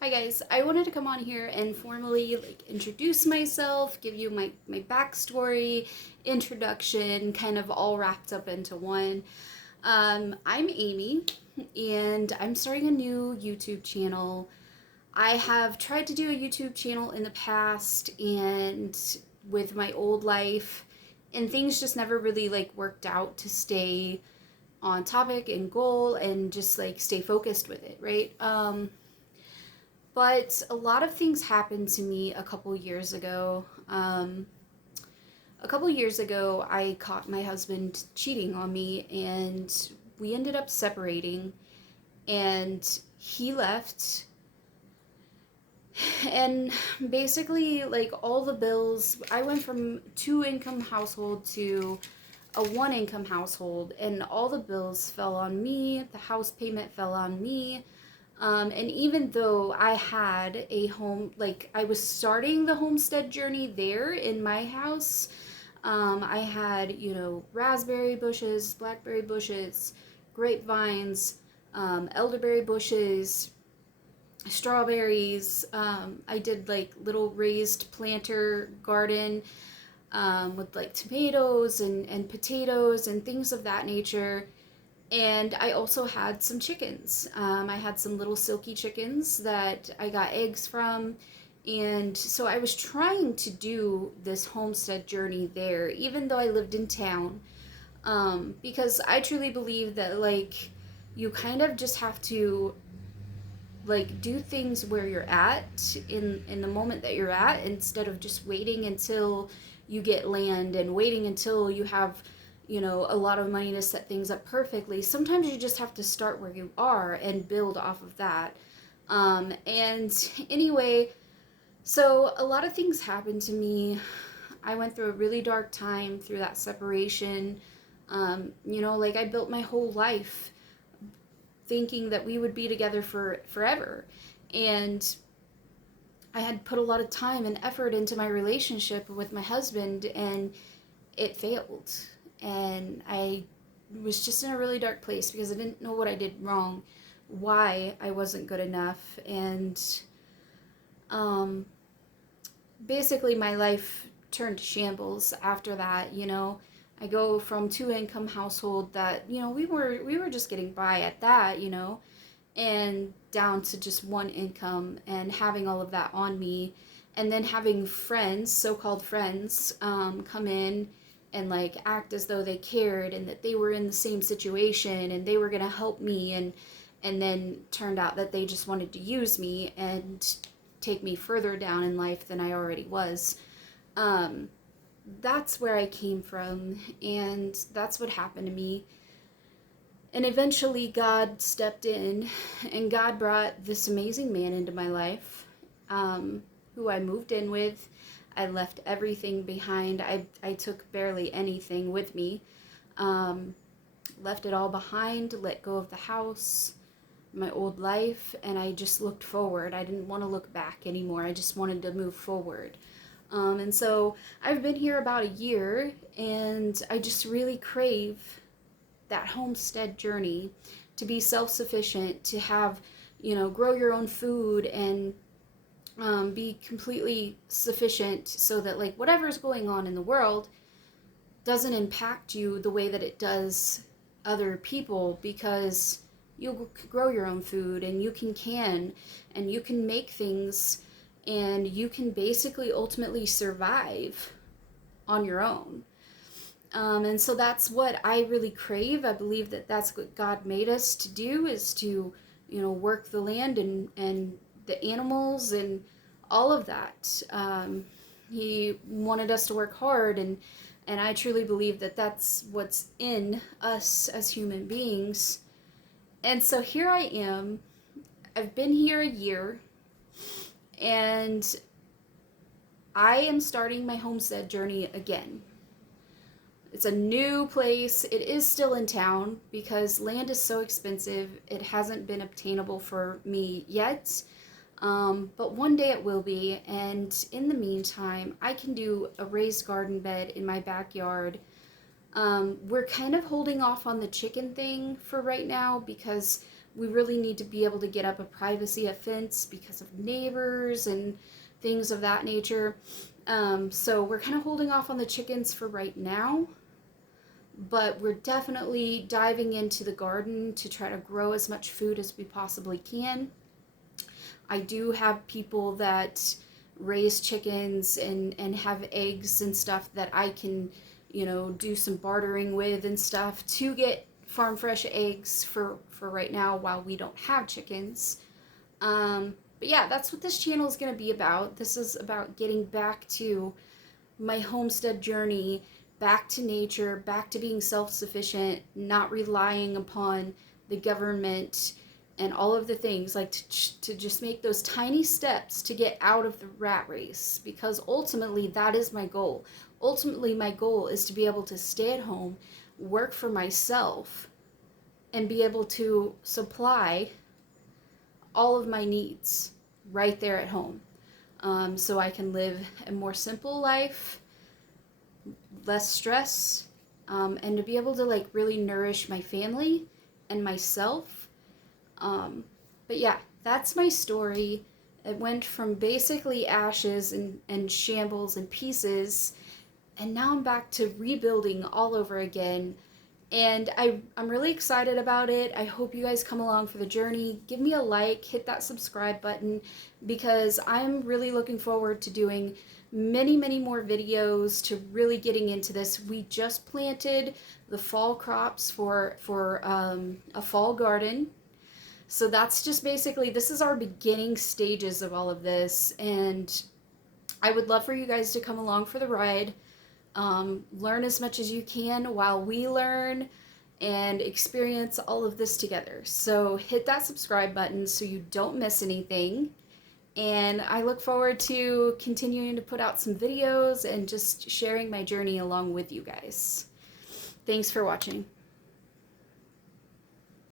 Hi guys, I wanted to come on here and formally introduce myself, give you my backstory, introduction, kind of all wrapped up into one. I'm Amy, and I'm starting a new YouTube channel. I have tried to do a YouTube channel in the past and with my old life, and things just never really worked out to stay on topic and goal and just stay focused with it, right? But a lot of things happened to me a couple years ago. A couple years ago, I caught my husband cheating on me, and we ended up separating. And he left, and basically, all the bills. I went from two income household to a one income household, and all the bills fell on me. The house payment fell on me. And even though I had a home, I was starting the homestead journey there in my house, I had, raspberry bushes, blackberry bushes, grapevines, elderberry bushes, strawberries. I did little raised planter garden with tomatoes and potatoes and things of that nature. And I also had some chickens. I had some little silky chickens that I got eggs from. And so I was trying to do this homestead journey there, even though I lived in town. Because I truly believe that, you kind of just have to, do things where you're at in the moment that you're at instead of just waiting until you get land and waiting until you have a lot of money to set things up perfectly. Sometimes you just have to start where you are and build off of that. And anyway, so a lot of things happened to me. I went through a really dark time through that separation. I built my whole life thinking that we would be together for forever. And I had put a lot of time and effort into my relationship with my husband, and it failed. And I was just in a really dark place because I didn't know what I did wrong, why I wasn't good enough, and um, basically my life turned to shambles after that. I go from two income household that we were just getting by at that, and down to just one income and having all of that on me, and then having friends, so-called friends, come in and act as though they cared and that they were in the same situation and they were going to help me, and then turned out that they just wanted to use me and take me further down in life than I already was. um, that's where I came from, and that's what happened to me. And eventually, God stepped in, and God brought this amazing man into my life, who I moved in with. I left everything behind. I took barely anything with me. Um, Left it all behind, let go of the house, my old life, and I just looked forward. I didn't want to look back anymore. I just wanted to move forward. And so I've been here about a year, and I just really crave that homestead journey, to be self-sufficient, to have, grow your own food, and be completely sufficient so that whatever's going on in the world doesn't impact you the way that it does other people, because you grow your own food and and you can make things, and you can basically ultimately survive on your own. And so that's what I really crave. I believe that that's what God made us to do, is to, work the land and the animals and all of that. He wanted us to work hard, and I truly believe that that's what's in us as human beings. And so here I am. I've been here a year, and I am starting my homestead journey again. It's a new place. It is still in town because land is so expensive. It hasn't been obtainable for me yet. But one day it will be. And in the meantime, I can do a raised garden bed in my backyard. We're kind of holding off on the chicken thing for right now because we really need to be able to get up a privacy fence because of neighbors and things of that nature. So we're kind of holding off on the chickens for right now, but we're definitely diving into the garden to try to grow as much food as we possibly can. I do have people that raise chickens and have eggs and stuff that I can, do some bartering with and stuff to get farm fresh eggs for right now while we don't have chickens. But yeah, that's what this channel is going to be about. This is about getting back to my homestead journey, back to nature, back to being self-sufficient, not relying upon the government and all of the things, like to just make those tiny steps to get out of the rat race, because ultimately that is my goal. Ultimately my goal is to be able to stay at home, work for myself, and be able to supply all of my needs right there at home, so I can live a more simple life, less stress, and to be able to like really nourish my family and myself. But yeah, that's my story. It went from basically ashes and shambles and pieces, and now I'm back to rebuilding all over again. And I'm really excited about it. I hope you guys come along for the journey. Give me a like, hit that subscribe button, because I'm really looking forward to doing many, many more videos, to really getting into this. We just planted the fall crops for a fall garden. So that's just basically, this is our beginning stages of all of this. And I would love for you guys to come along for the ride. Learn as much as you can while we learn and experience all of this together. So hit that subscribe button so you don't miss anything. And I look forward to continuing to put out some videos and just sharing my journey along with you guys. Thanks for watching.